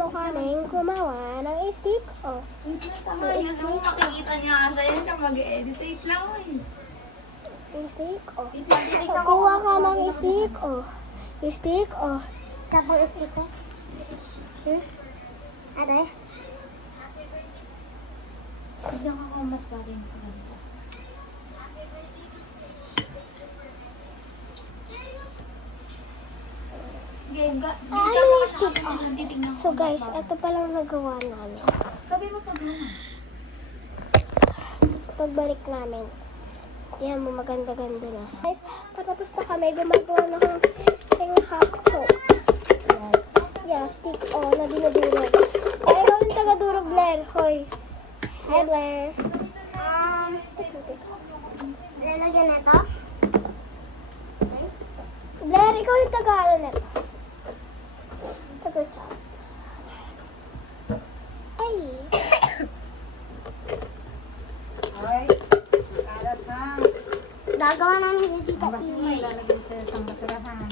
mo kaming gumawa ng stick o. Tama yun. Kung makikita niya siya, yan ka mag-editate lang eh. Stick o. Kuha ka ng stick o. Stick o. Sabang stick o. Ate? Bigyan ka kung mas bagay mo. Game ka. Ano yung stick o? So guys, ito palang nagawa namin. Sabi mo pag Pagbalik namin. Yan mo, maganda-ganda na. Guys, patapos na kami gumagawa ng hot chokes. Yeah, stick o na dinudurog. Ay, ikaw yung taga-durog, Blair. Hoy. Hi, Blair. Lalagyan na to? Blair, ikaw yung taga-ano na to. Taga-chop. Ay. Ay, kalat na. Gagawa namin yung tita Ang baso mo ilalagay sa isang basurahan.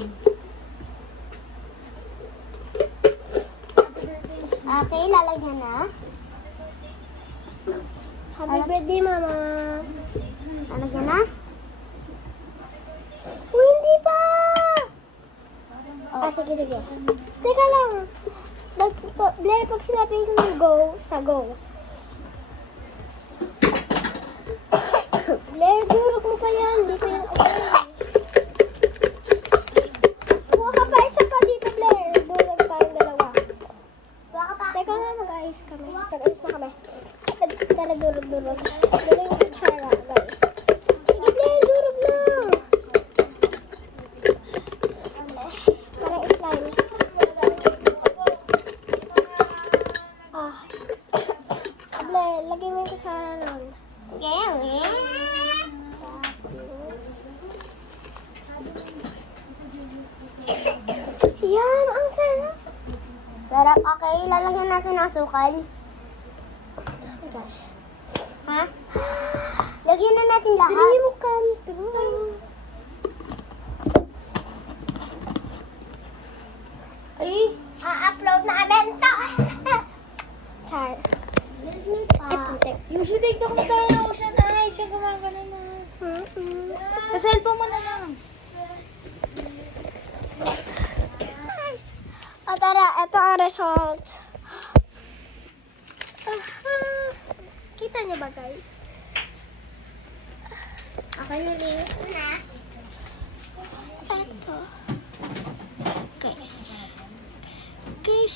Okay, lalagyan na. Happy birthday, Mama. Lalagyan na. Uy, hindi pa! Ah, sige, sige. Teka lang. Blair, pag sinabi ng go, sa go. Blair, durog mo pa yan. Hindi pa yan okay. Kuha ka pa isa pa dito, Blair. Durog tayong dalawa. Teka nga, mag-ayos kami. Mag-ayos na kami. Tara, durog. Dala yung kutsara, guys. Sige, Blair, durog na. Parang slime. Ah. Blair, lagay mo yung kutsara nun. Yan, ang sarap. Sarap. Okay, lalagyan natin ng asukal. Oh gosh. Ha? Lagyan na natin lahat. Dream come true. Ay! A-upload namin to. Char. Ay, putik. Usually, take mo tayo ng ocean eyes. Yung gumagano na. Sa cellphone mo na lang. O tara, ito ang result. Kita niyo ba, guys? Okay, nalinis ko na. Ito. Guys. Guys.